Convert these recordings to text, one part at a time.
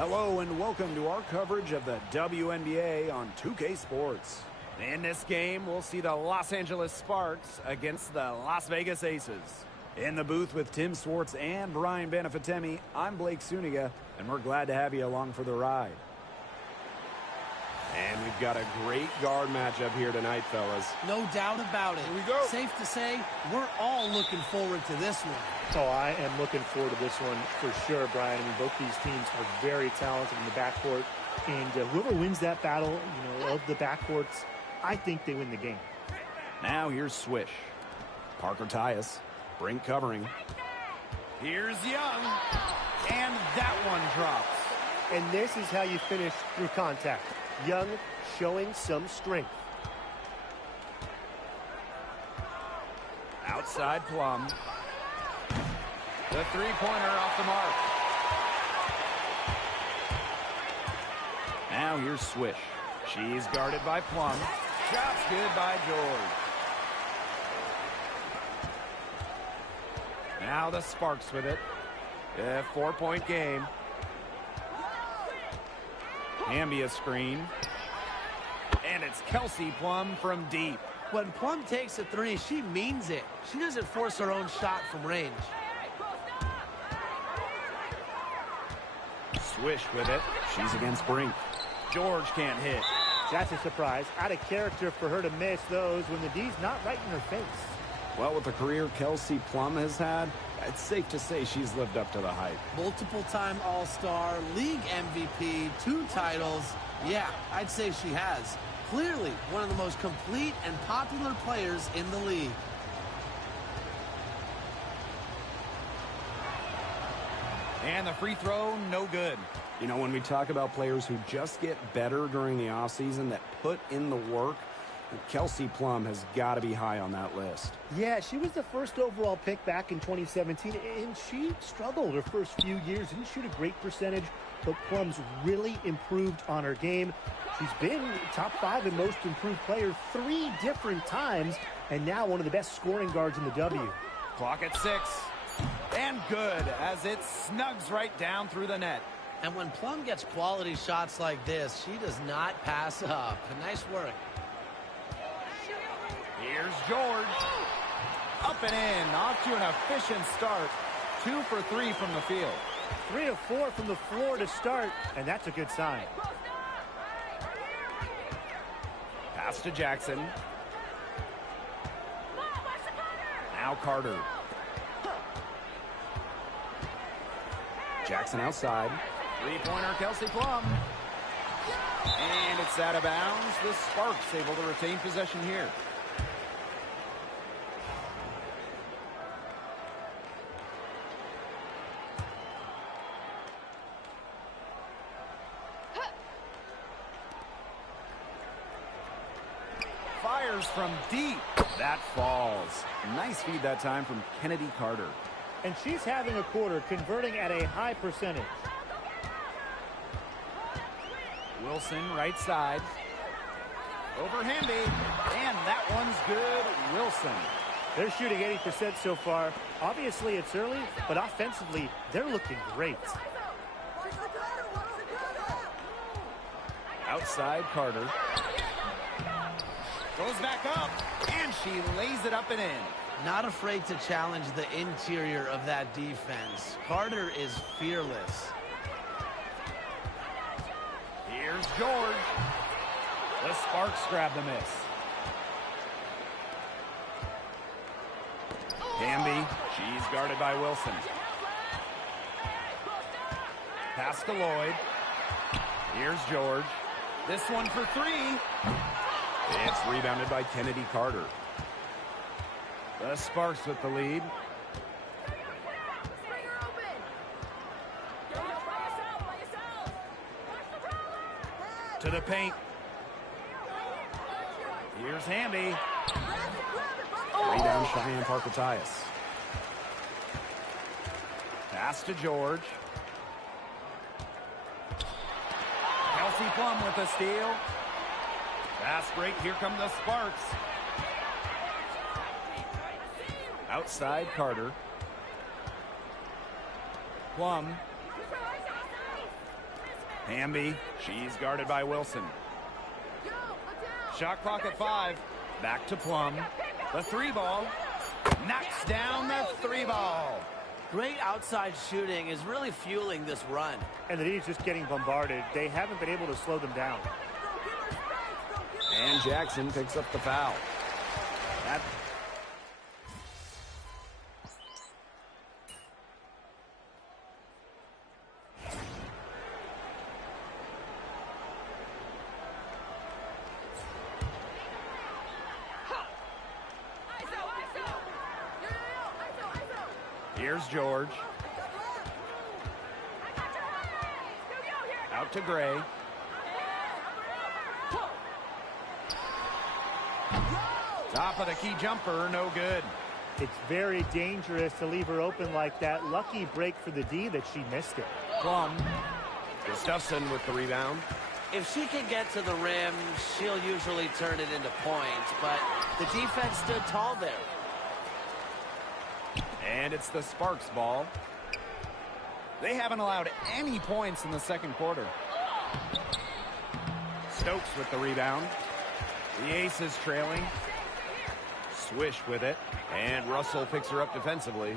Hello and welcome to our coverage of the WNBA on 2K Sports. In this game, we'll see the Los Angeles Sparks against the Las Vegas Aces. In the booth with Tim Swartz and Brian Banafitemi, I'm Blake Suniga, and we're glad to have you along for the ride. And we've got a great guard matchup here tonight, fellas. No doubt about it. Here we go. Safe to say, we're all looking forward to this one. Oh, I am looking forward to this one for sure, Brian. I mean, both these teams are very talented in the backcourt. And whoever wins that battle, of the backcourts, I think they win the game. Now here's Swish. Parker Tyus. Brink covering. Here's Young. And that one drops. And this is how you finish through contact. Young showing some strength. Outside Plum. The three-pointer off the mark. Now here's Swish. She's guarded by Plum. Shot's good by George. Now the Sparks with it. A 4-point game. Ambia screen. And it's Kelsey Plum from deep. When Plum takes a three, she means it. She doesn't force her own shot from range. Swish with it. She's against Brink. George can't hit. That's a surprise. Out of character for her to miss those when the D's not right in her face. Well, with the career Kelsey Plum has had, it's safe to say she's lived up to the hype. Multiple-time All-Star, league MVP, 2 titles. Yeah, I'd say she has. Clearly one of the most complete and popular players in the league. And the free throw, no good. You know, when we talk about players who just get better during the offseason, that put in the work, Kelsey Plum has got to be high on that list. Yeah, she was the first overall pick back in 2017, and she struggled her first few years. Didn't shoot a great percentage, but Plum's really improved on her game. She's been top 5 in most improved player 3 different times, and now one of the best scoring guards in the W. Clock at 6. And good, as it snugs right down through the net. And when Plum gets quality shots like this, she does not pass up. Nice work. Here's George. Up and in, off to an efficient start. 2 for 3 from the field. 3 of 4 from the floor to start, and that's a good sign. Pass to Jackson. Now Carter. Jackson outside. Three-pointer, Kelsey Plum. And it's out of bounds. The Sparks able to retain possession here. Fires from deep. That falls. Nice feed that time from Kennedy Carter. And she's having a quarter, converting at a high percentage. Wilson, right side. Over Hamby. And that one's good. Wilson. They're shooting 80% so far. Obviously, it's early, but offensively, they're looking great. Outside Carter. Goes back up. And she lays it up and in. Not afraid to challenge the interior of that defense. Carter is fearless. Here's George. The Sparks grab the miss. Hamby. She's guarded by Wilson. Pass to Lloyd. Here's George. This one for 3. It's rebounded by Kennedy Carter. The Sparks with the lead. To the paint. Here's Hamby. Rebound Cheyenne Parker Tyus. Pass to George. Kelsey Plum with the steal. Fast break. Here come the Sparks. Outside Carter. Plum. Hamby, she's guarded by Wilson. Shot clock at 5. Back to Plum. The 3-ball. Knocks down the 3-ball. Great outside shooting is really fueling this run. And the Heat's just getting bombarded. They haven't been able to slow them down. And Jackson picks up the foul. That Here's George. Out to Gray. Top of the key jumper, no good. It's very dangerous to leave her open like that. Lucky break for the D that she missed it. Plum. Gustafson with the rebound. If she can get to the rim, she'll usually turn it into points, but the defense stood tall there. And it's the Sparks ball. They haven't allowed any points in the second quarter. Stokes with the rebound. The Aces trailing. Swish with it. And Russell picks her up defensively.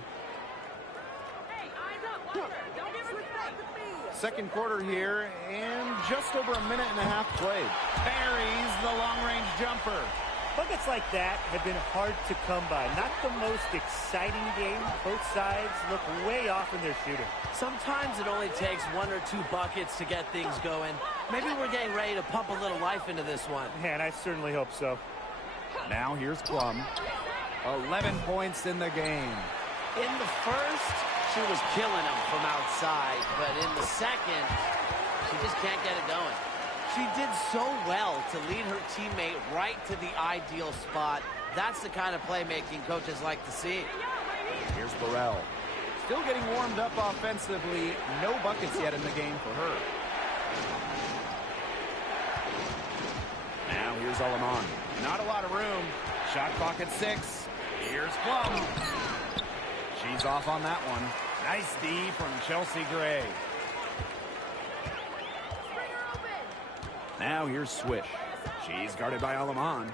Second quarter here, and just over a minute and a half played. Buries the long-range jumper. Buckets like that have been hard to come by. Not the most exciting game. Both sides look way off in their shooting. Sometimes it only takes 1 or 2 buckets to get things going. Maybe we're getting ready to pump a little life into this one. Man, I certainly hope so. Now here's Plum. 11 points in the game. In the first, she was killing them from outside, but in the second, she just can't get it going. She did so well to lead her teammate right to the ideal spot. That's the kind of playmaking coaches like to see. Here's Burrell. Still getting warmed up offensively. No buckets yet in the game for her. Now here's Alaman. Not a lot of room. Shot clock at 6. Here's Plum. She's off on that one. Nice D from Chelsea Gray. Now here's Swish. She's guarded by Alaman.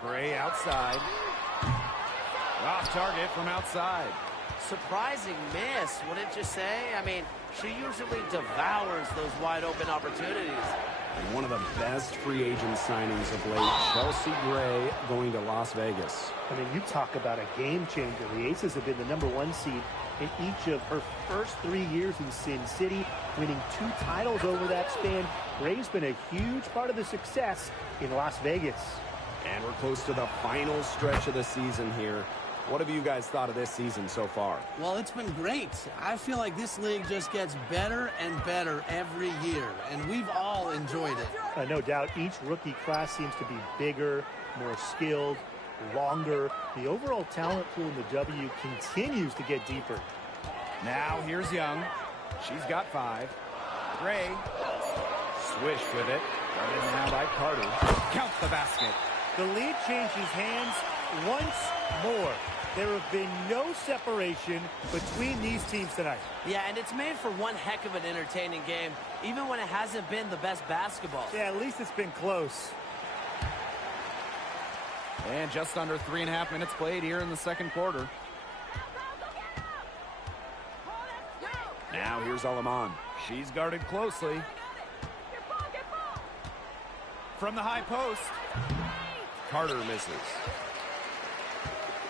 Gray outside. Off target from outside. Surprising miss, wouldn't you say? I mean, she usually devours those wide open opportunities. And one of the best free agent signings of late, Chelsea Gray going to Las Vegas. I mean, you talk about a game changer. The Aces have been the #1 seed in each of her first 3 years in Sin City, winning 2 titles over that span. Gray's been a huge part of the success in Las Vegas. And we're close to the final stretch of the season here. What have you guys thought of this season so far? Well, it's been great. I feel like this league just gets better and better every year, and we've all enjoyed it. No doubt, each rookie class seems to be bigger, more skilled, longer. The overall talent pool in the W continues to get deeper. Now here's Young. She's got 5. Gray. Swish with it. Guarded now by Carter. Count the basket. The lead changes hands once more. There have been no separation between these teams tonight. Yeah, and it's made for one heck of an entertaining game, even when it hasn't been the best basketball. Yeah, at least it's been close. And just under 3.5 minutes played here in the second quarter. Now here's Alaman. She's guarded closely. From the high post. Carter misses.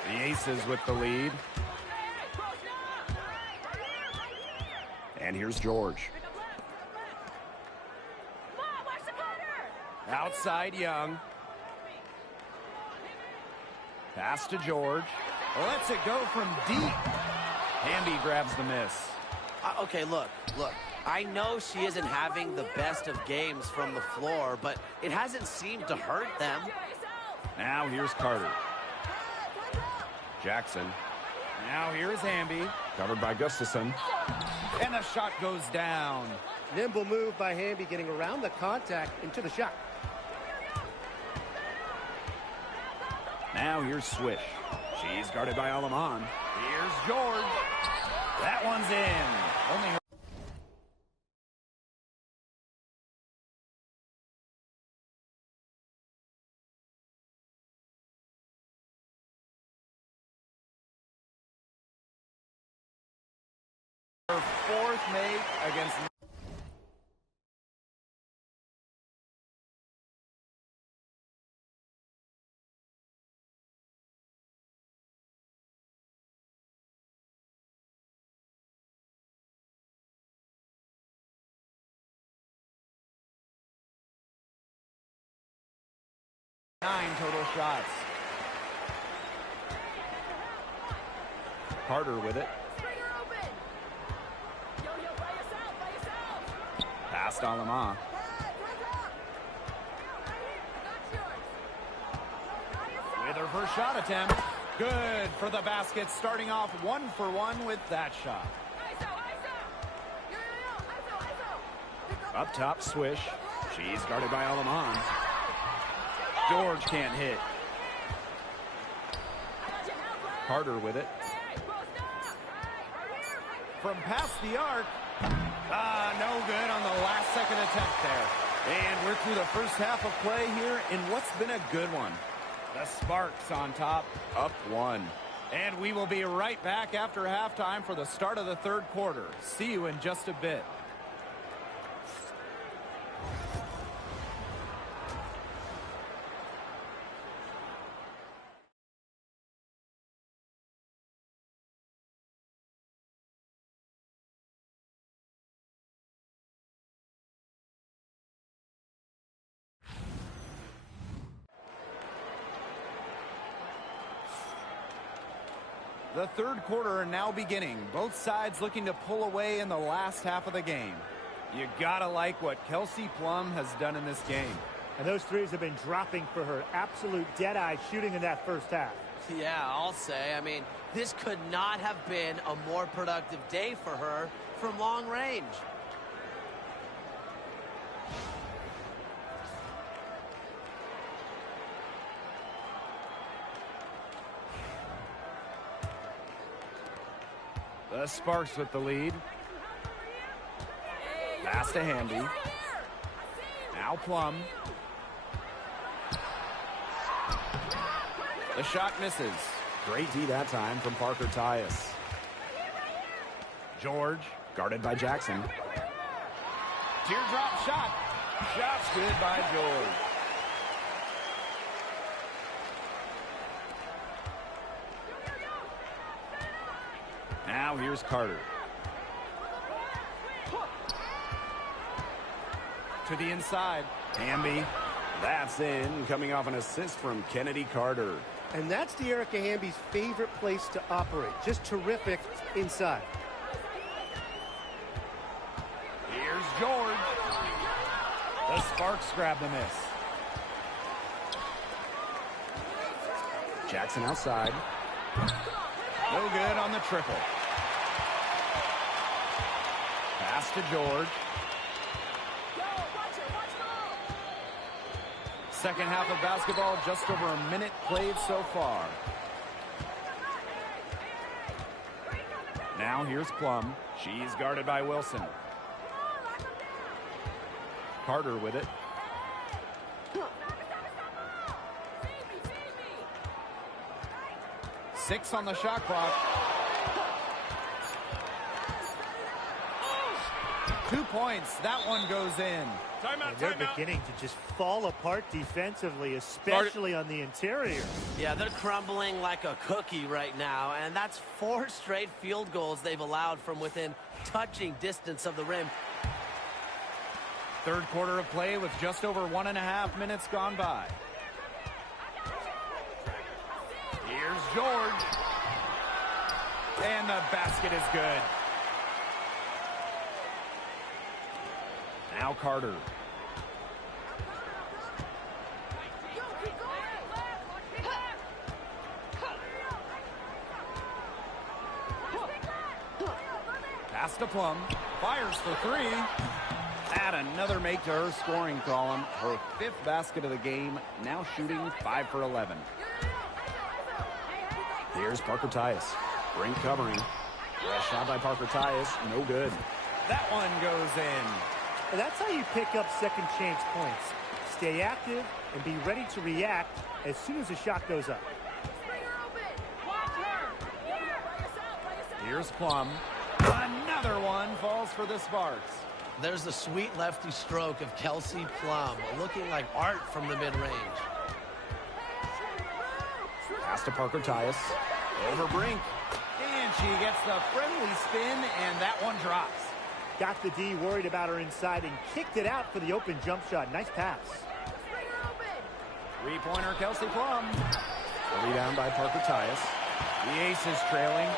The Aces with the lead. And here's George. Outside Young. Pass to George. Lets it go from deep. Hamby grabs the miss. Okay, look. I know she isn't having the best of games from the floor, but it hasn't seemed to hurt them. Now here's Carter. Jackson. Now here's Hamby. Covered by Gustafson. And the shot goes down. Nimble move by Hamby, getting around the contact into the shot. Now here's Swish. She's guarded by Alaman. Here's George. That one's in. Only her fourth make against nine total shots. Carter with it. Past Alama. With her first shot attempt. Good for the basket, starting off 1 for 1 with that shot. Up top, swish. She's guarded by Alaman. George can't hit. Carter with it. From past the arc. No good on the last second attempt there. And we're through the first half of play here in what's been a good one. The Sparks on top, up 1. And we will be right back after halftime for the start of the third quarter. See you in just a bit. The third quarter now beginning. Both sides looking to pull away in the last half of the game. You gotta like what Kelsey Plum has done in this game. And those threes have been dropping for her. Absolute dead-eye shooting in that first half. Yeah, I'll say. I mean, this could not have been a more productive day for her from long range. The Sparks with the lead. Pass to Handy. Now Plum. The shot misses. Great D that time from Parker Tyus. George, Guarded by Jackson. teardrop shot. Shot's good by George. Now here's Carter. To the inside. Hamby. That's in, coming off an assist from Kennedy Carter. And that's De'Erica Hamby's favorite place to operate. Just terrific inside. Here's George. The Sparks grab the miss. Jackson outside. No good on the triple. Pass to George. Second half of basketball, just over a minute played so far. Now here's Plum. She's guarded by Wilson. Carter with it. Six on the shot clock. 2 points. That one goes in. And they're beginning to just fall apart defensively, especially on the interior. Yeah, they're crumbling like a cookie right now, and that's 4 straight field goals they've allowed from within touching distance of the rim. Third quarter of play with just over 1.5 minutes gone by. Here's George. And the basket is good. Now Carter. Pass to Plum. Fires for 3. Add another make to her scoring column. Her 5th basket of the game. Now shooting 5 for 11. Here's Parker Tyus. Ring covering. Shot by Parker Tyus, no good. That one goes in. And that's how you pick up second chance points. Stay active and be ready to react as soon as the shot goes up. Here's Plum. Another one falls for the Sparks. There's the sweet lefty stroke of Kelsey Plum, looking like art from the mid-range. Pass to Parker Tyus. Over Brink. And she gets the friendly spin, and that one drops. Got the D worried about her inside and kicked it out for the open jump shot. Nice pass. Three-pointer Kelsey Plum. A rebound by Parker Tyus. The Aces trailing.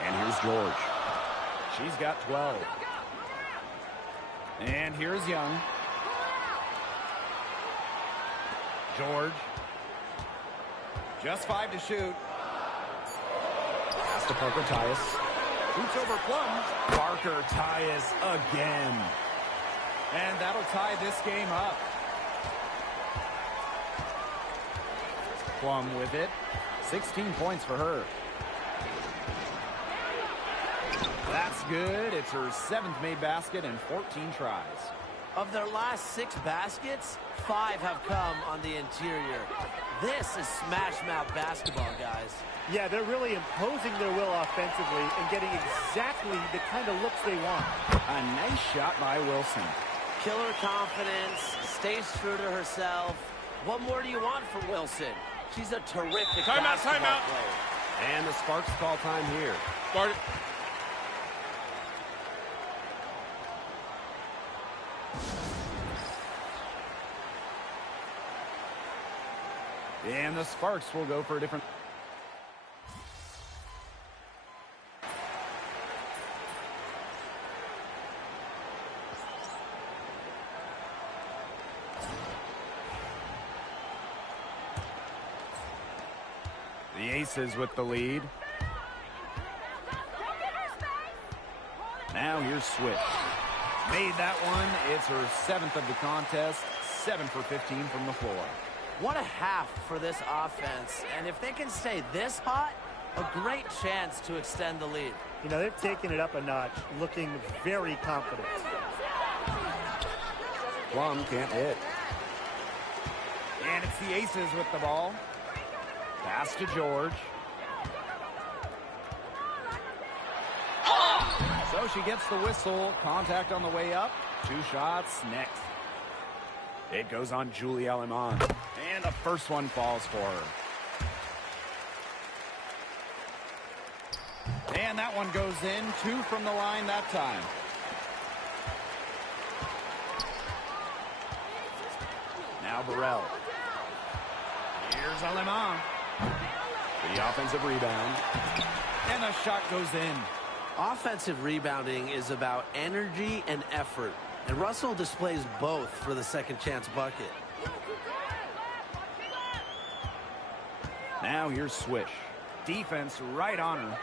And here's George. She's got 12. And here's Young. George. Just 5 to shoot. Pass to Parker Tyus. Shoots over Plum. Parker Tyus again. And that'll tie this game up. Plum with it. 16 points for her. That's good. It's her 7th made basket in 14 tries. Of their last 6 baskets, 5 have come on the interior. This is smash-mouth basketball, guys. Yeah, they're really imposing their will offensively and getting exactly the kind of looks they want. A nice shot by Wilson. Killer confidence, stays true to herself. What more do you want from Wilson? She's a terrific basketball player. And the Sparks call time here. Start it. And the Sparks will go for a different... The Aces with the lead. Now here's Swish. Made that one. It's her 7th of the contest. 7 for 15 from the floor. What a half for this offense. And if they can stay this hot, a great chance to extend the lead. You know, they've taken it up a notch, looking very confident. Plum can't hit. And it's the Aces with the ball. Pass to George. So she gets the whistle. Contact on the way up. 2 shots next. It goes on Julie Alemán. And the first one falls for her. And that one goes in. 2 from the line that time. Now Burrell. Here's Alemán. The offensive rebound. And the shot goes in. Offensive rebounding is about energy and effort. And Russell displays both for the second chance bucket. Now here's Swish. Defense right on her.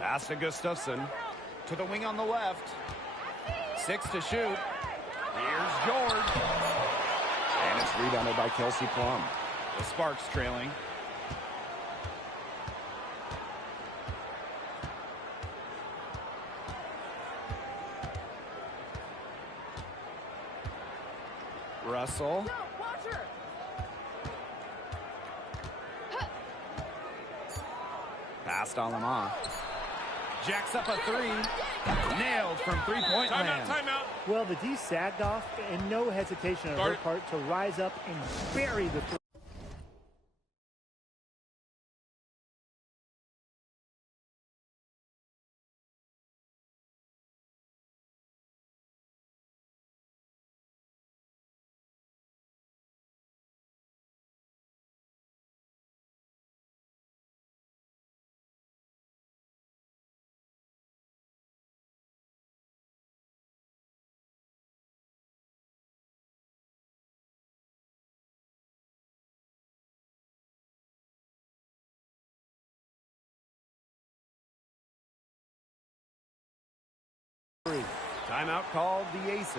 Pass to Gustafson. To the wing on the left. 6 to shoot. Here's George. And it's rebounded by Kelsey Plum. The Sparks trailing. Russell. Passed Alemán. Jacks up a 3. Nailed from three-point land. Timeout. Well, the D sagged off, and no hesitation on her part to rise up and bury the three. Timeout called the Aces.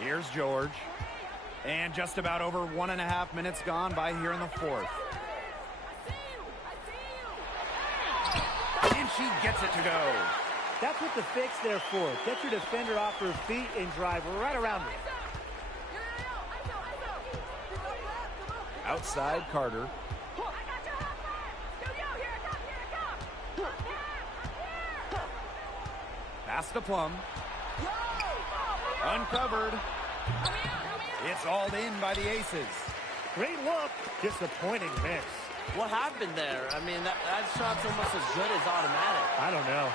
Here's George. And just about over 1.5 minutes gone by here in the fourth. And she gets it to go. That's what the fix there for. Get your defender off her feet and drive right around her. Outside Carter. Pass to Plum. Uncovered. It's all in by the Aces. Great look. Disappointing miss. What happened there? I mean, that shot's almost as good as automatic. I don't know.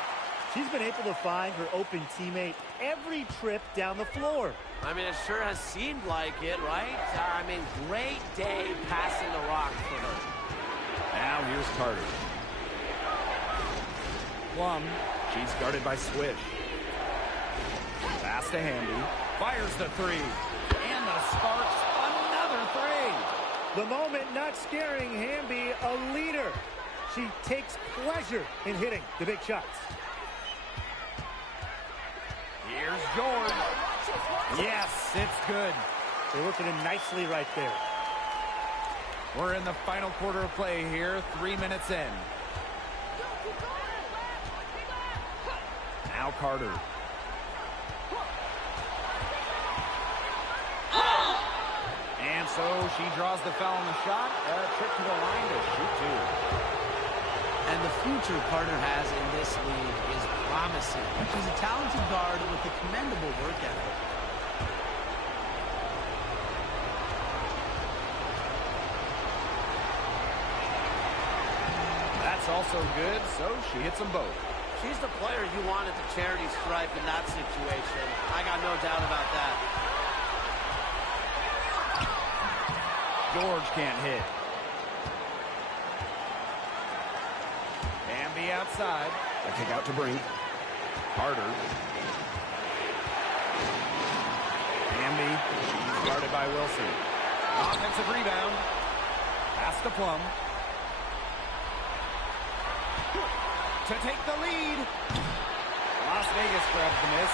She's been able to find her open teammate every trip down the floor. I mean, it sure has seemed like it, right? I mean, great day passing the rock for her. Now here's Carter. Plum. She's guarded by Swish. Pass to Hamby. Fires the three. And the Sparks, another three. The moment not scaring Hamby, a leader. She takes pleasure in hitting the big shots. Here's George. Yes, it's good. They're working in nicely right there. We're in the final quarter of play here, 3 minutes in. Now Carter. And so she draws the foul on the shot. A trip to the line to shoot two. And the future Carter has in this league is promising. She's a talented guard with a commendable work ethic. That's also good, so she hits them both. She's the player you want at the charity stripe in that situation. I got no doubt about that. George can't hit. Hamby outside. A kick out to Brink. Carter. Hamby. She's guarded by Wilson. Offensive rebound. Pass to Plum. To take the lead. Las Vegas grabs the miss.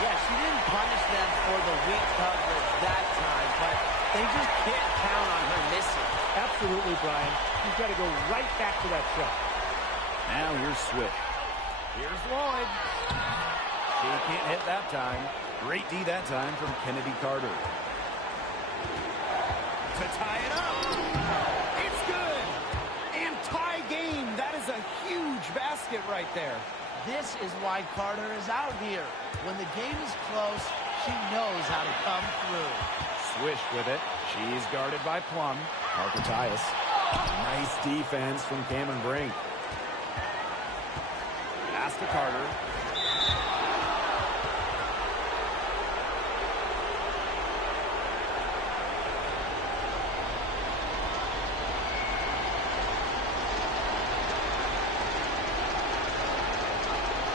Yeah, she didn't punish them for the weak coverage that time, but they just can't count on her missing. Absolutely, Brian. You've got to go right back to that shot. Now here's Swift. Here's Lloyd. She can't hit that time. Great D that time from Kennedy Carter. To tie it up. It's good. And tie game. That is a huge basket right there. This is why Carter is out here. When the game is close, she knows how to come through. Swish with it. She's guarded by Plum. Parker Tyus. Nice defense from Cameron Brink. Pass to Carter.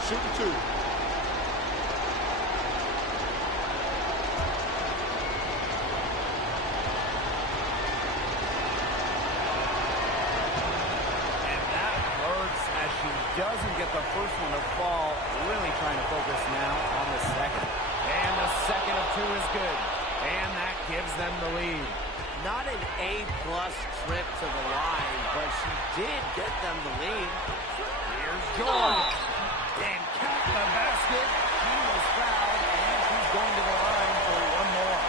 Shooting two. Doesn't get the first one to fall. Really trying to focus now on the second. And the second of two is good. And that gives them the lead. Not an A-plus trip to the line, but she did get them the lead. Here's George. And count the basket. She was fouled, and she's going to the line for one more.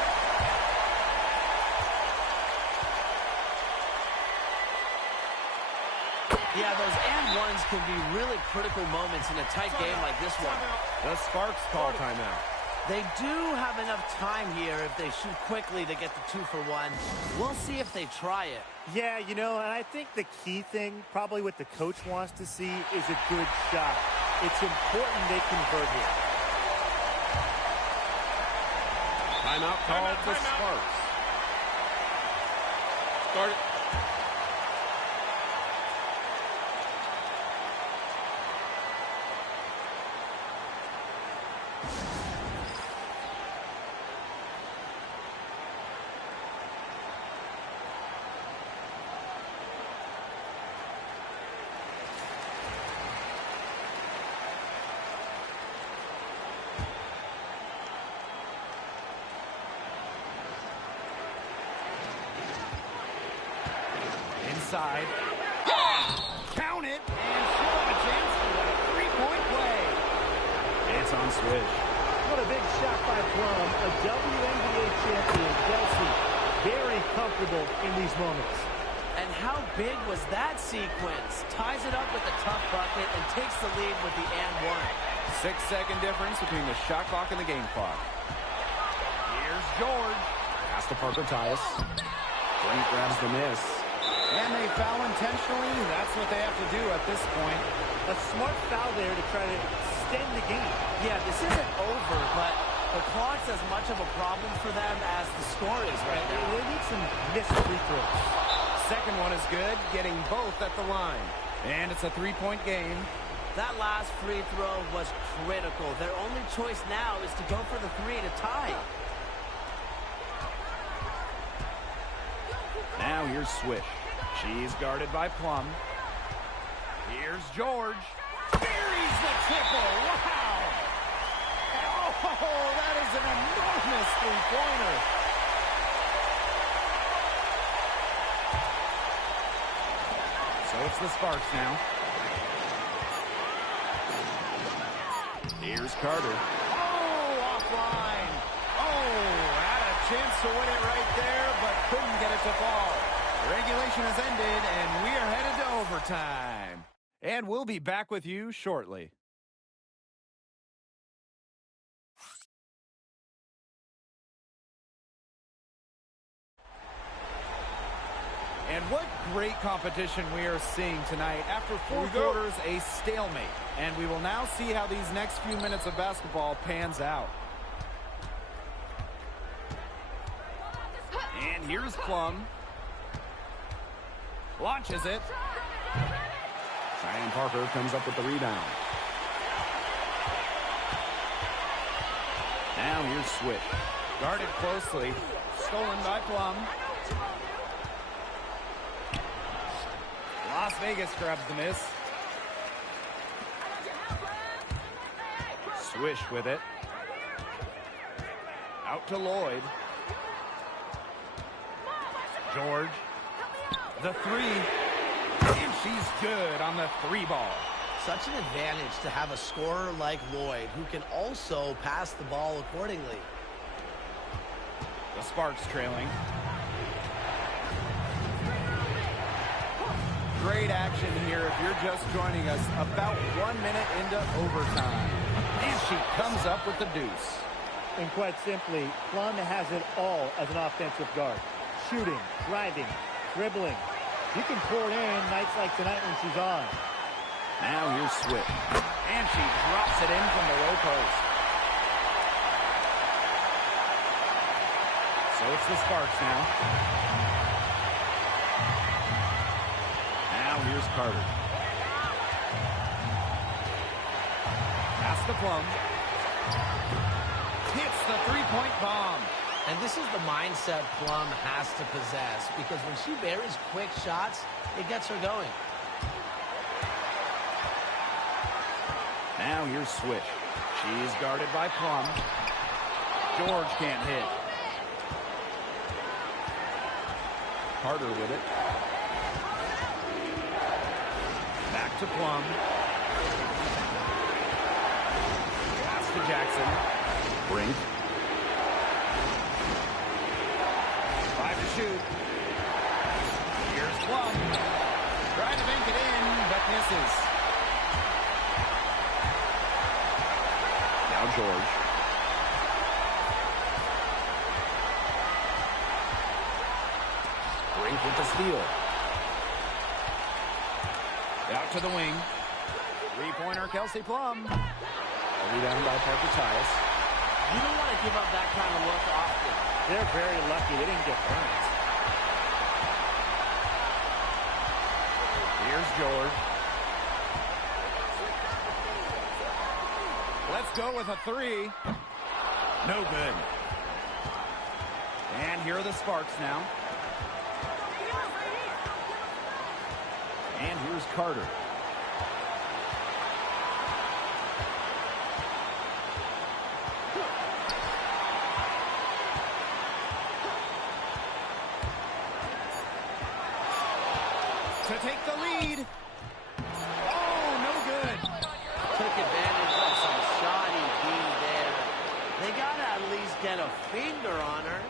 Yeah, those and ones can be really critical moments in a tight game like this one. The Sparks call timeout. They do have enough time here if they shoot quickly to get the 2 for 1. We'll see if they try it. Yeah, you know, and I think the key thing, probably what the coach wants to see, is a good shot. It's important they convert here. Timeout called the Sparks. Start it. side. Count it, and she'll have a chance for a three-point play. It's on Swish. What a big shot by Plum, a WNBA champion. Kelsey, very comfortable in these moments. And how big was that sequence? Ties it up with a tough bucket and takes the lead with the and one. 6-second difference between the shot clock and the game clock. Here's George. Pass to Parker Tyus. Brink grabs the miss. And they foul intentionally. That's what they have to do at this point. A smart foul there to try to extend the game. Yeah, this isn't over, but the clock's as much of a problem for them as the score is right now. They need some missed free throws. Second one is good, getting both at the line. And it's a three-point game. That last free throw was critical. Their only choice now is to go for the three to tie. Now here's Swish. She's guarded by Plum. Here's George. Buries the triple. Wow! Oh, that is an enormous three-pointer. So it's the Sparks now. Here's Carter. Oh, offline. Oh, had a chance to win it right there, but couldn't get it to fall. Regulation has ended, and we are headed to overtime. And we'll be back with you shortly. And what great competition we are seeing tonight. After four quarters, a stalemate. And we will now see how these next few minutes of basketball pans out. And here's Plum. Launches it. Cheyenne Parker comes up with the rebound. Now here's Swish. Guarded closely. Stolen by Plum. Las Vegas grabs the miss. Swish with it. Out to Lloyd. George. The three. And she's good on the three ball. Such an advantage to have a scorer like Lloyd who can also pass the ball accordingly. The Sparks trailing. Great action here if you're just joining us. About 1 minute into overtime. And she comes up with the deuce. And quite simply, Plum has it all as an offensive guard. Shooting, driving, dribbling. You can pour it in nights like tonight when she's on. Now here's Swift. And she drops it in from the low post. So it's the Sparks now. Now here's Carter. Pass to Plum. Hits the three-point bomb. And this is the mindset Plum has to possess, because when she buries quick shots, it gets her going. Now here's Swish. She's guarded by Plum. George can't hit. Carter with it. Back to Plum. Pass to Jackson. Brink. 5 to shoot. Here's Plum. Trying to bank it in, but misses. Now George. Brink with the steal. Out to the wing. Three-pointer, Kelsey Plum. A rebound by Parker Tyus. You don't want to give up that kind of look often. They're very lucky they didn't get burned. Here's George. Let's go with a three. No good. And here are the Sparks now. And here's Carter. to take the lead. Oh, no good. Took advantage of some shoddy D there. They got to at least get a finger on her.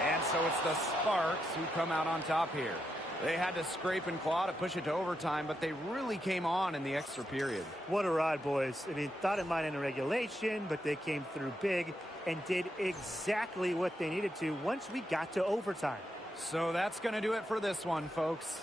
And so it's the Sparks who come out on top here. They had to scrape and claw to push it to overtime, but they really came on in the extra period. What a ride, boys. I mean, thought it might end in regulation, but they came through big and did exactly what they needed to once we got to overtime. So that's going to do it for this one, folks.